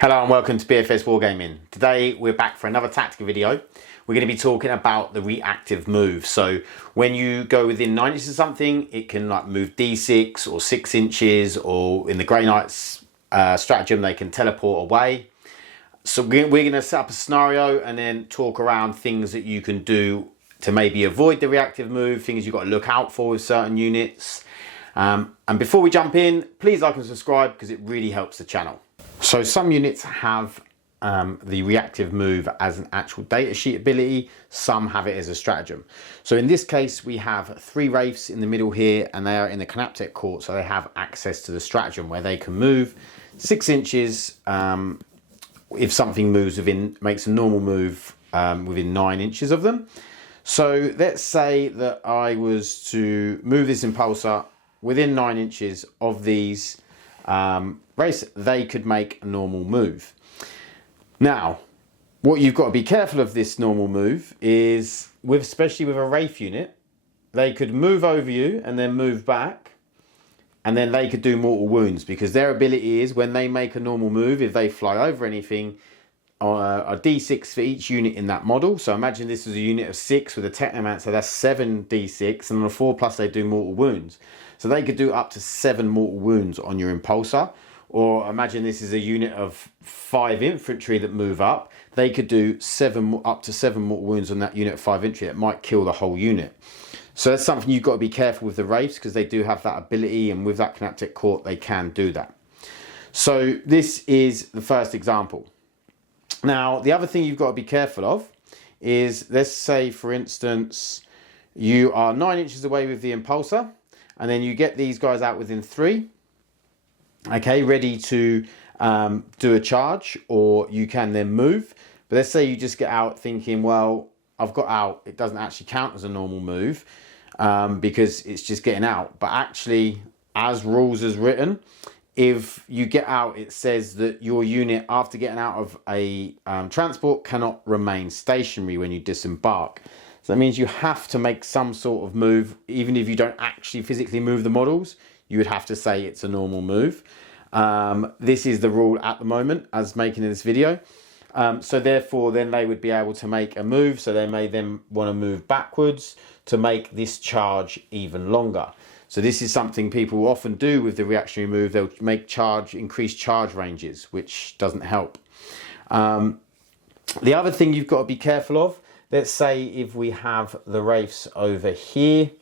Hello and welcome to BFS Wargaming. Today we're back for another Tactica video. We're going to be talking about the reactive move. So when you go within 9 inches of something, it can like move D6 or 6 inches, or in the Grey Knights stratagem they can teleport away. So we're going to set up a scenario and then talk around things that you can do to maybe avoid the reactive move, things you've got to look out for with certain units. And before we jump in, please like and subscribe because it really helps the channel. So some units have the reactive move as an actual datasheet ability, some have it as a stratagem. So in this case we have 3 wraiths in the middle here, and they are in the Tactica court, so they have access to the stratagem where they can move 6 inches if something moves makes a normal move within 9 inches of them. So let's say that I was to move this impulsor within 9 inches of these race, they could make a normal move. Now, what you've got to be careful of this normal move is, especially with a wraith unit, they could move over you and then move back, and then they could do mortal wounds, because their ability is when they make a normal move, if they fly over anything, a d6 for each unit in that model. So imagine this is a unit of 6 with a technomancer, so that's 7 d6, and on a 4+ they do mortal wounds. So they could do up to 7 mortal wounds on your impulsor. Or imagine this is a unit of 5 infantry that move up. They could do up to 7 mortal wounds on that unit of 5 infantry. It might kill the whole unit. So that's something you've got to be careful with the wraiths, because they do have that ability, and with that Tactica court they can do that. So this is the first example. Now the other thing you've got to be careful of is, let's say for instance you are 9 inches away with the impulsor, and then you get these guys out within 3. Okay, ready to do a charge, or you can then move. But let's say you just get out thinking, well, I've got out, it doesn't actually count as a normal move because it's just getting out. But actually, as rules is written, if you get out, it says that your unit, after getting out of a transport, cannot remain stationary when you disembark. So that means you have to make some sort of move. Even if you don't actually physically move the models, you would have to say it's a normal move. This is the rule at the moment as making this video. So therefore then they would be able to make a move. So they may then want to move backwards to make this charge even longer. So this is something people often do with the reactionary move. They'll make increased charge ranges, which doesn't help. The other thing you've got to be careful of, let's say if we have the wraiths over here,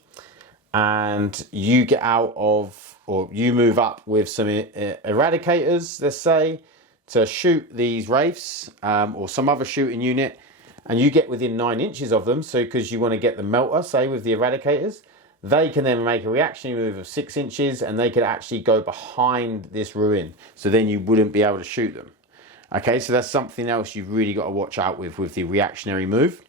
and you get out of, or you move up with some eradicators, let's say, to shoot these wraiths or some other shooting unit, and you get within 9 inches of them, so because you want to get the melter, say with the eradicators, they can then make a reactionary move of 6 inches, and they could actually go behind this ruin, so then you wouldn't be able to shoot them. Okay, so that's something else you've really got to watch out with the reactionary move.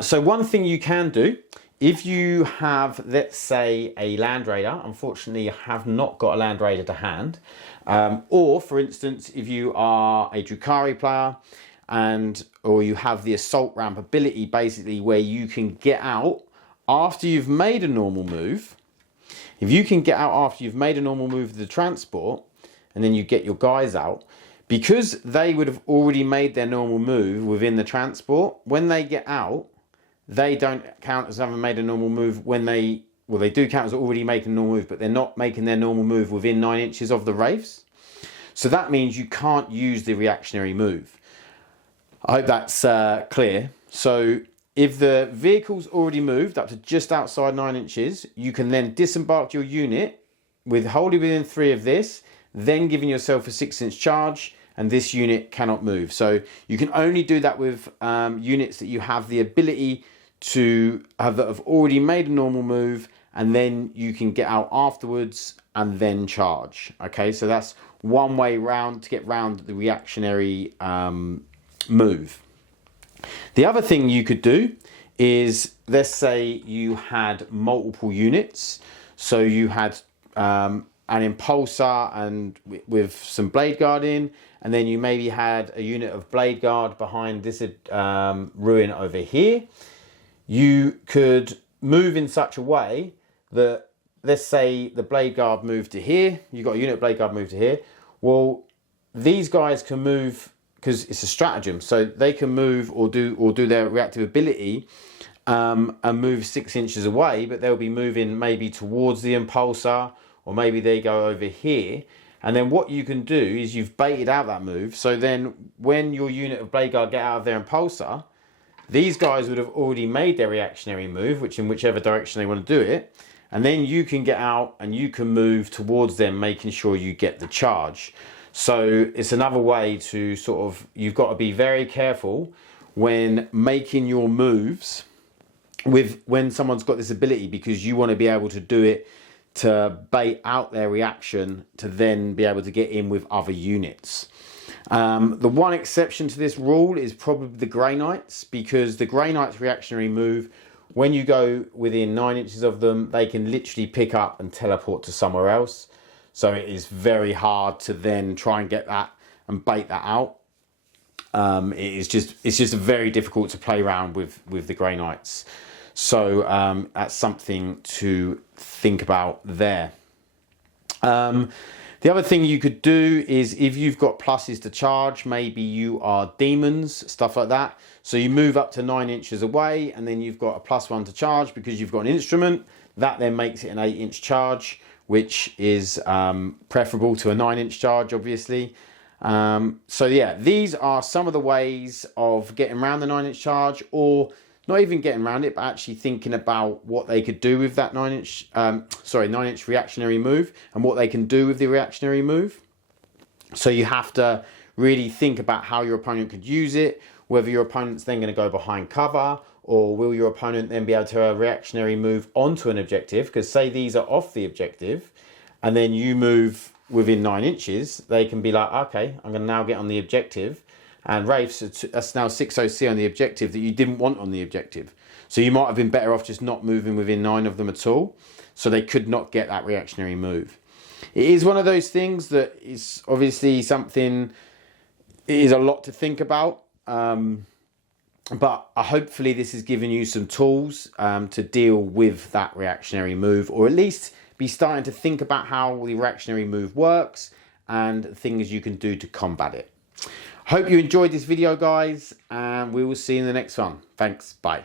So one thing you can do, if you have, let's say, a Land Raider, unfortunately you have not got a Land Raider to hand, or for instance, if you are a Drukhari player, or you have the Assault Ramp ability, basically where you can get out after you've made a normal move. If you can get out after you've made a normal move with the transport, and then you get your guys out, because they would have already made their normal move within the transport, when they get out, they don't count as having made a normal move when they do count as already making a normal move, but they're not making their normal move within 9 inches of the wraiths. So that means you can't use the reactionary move. I hope that's clear. So if the vehicle's already moved up to just outside 9 inches, you can then disembark your unit with wholly within 3 of this, then giving yourself a 6-inch charge, and this unit cannot move. So you can only do that with units that you have the ability to have, that have already made a normal move, and then you can get out afterwards and then charge. Okay, so that's one way round to get round the reactionary move. The other thing you could do is, let's say you had multiple units, so you had an impulsor and with some blade guard in, and then you maybe had a unit of blade guard behind this ruin over here. You could move in such a way that, let's say the blade guard moved to here, you've got a unit of blade guard moved to here. Well, these guys can move because it's a stratagem, so they can move or do their reactive ability and move 6 inches away, but they'll be moving maybe towards the impulsor, or maybe they go over here. And then what you can do is you've baited out that move, so then when your unit of Blade Guard get out of their impulsor, these guys would have already made their reactionary move, which in whichever direction they want to do it, and then you can get out and you can move towards them, making sure you get the charge. So it's another way to sort of, you've got to be very careful when making your moves when someone's got this ability, because you want to be able to do it to bait out their reaction to then be able to get in with other units. The one exception to this rule is probably the Grey Knights, because the Grey Knights reactionary move, when you go within 9 inches of them, they can literally pick up and teleport to somewhere else. So it is very hard to then try and get that and bait that out. It's just very difficult to play around with the Grey Knights. So that's something to think about there. The other thing you could do is, if you've got pluses to charge, maybe you are demons, stuff like that. So you move up to 9 inches away, and then you've got a +1 to charge because you've got an instrument. That then makes it an 8-inch charge, which is preferable to a 9-inch charge, obviously. So yeah, these are some of the ways of getting around the 9-inch charge, or not even getting around it, but actually thinking about what they could do with that 9-inch reactionary move, and what they can do with the reactionary move. So you have to really think about how your opponent could use it, whether your opponent's then going to go behind cover, or will your opponent then be able to reactionary move onto an objective? Because say these are off the objective, and then you move within 9 inches, they can be like, okay, I'm going to now get on the objective. And Wraiths, that's now 6 OC on the objective that you didn't want on the objective. So you might have been better off just not moving within 9 of them at all. So they could not get that reactionary move. It is one of those things that is obviously something, it is a lot to think about. But hopefully this has given you some tools to deal with that reactionary move, or at least be starting to think about how the reactionary move works and things you can do to combat it. Hope you enjoyed this video, guys, and we will see you in the next one. Thanks, bye.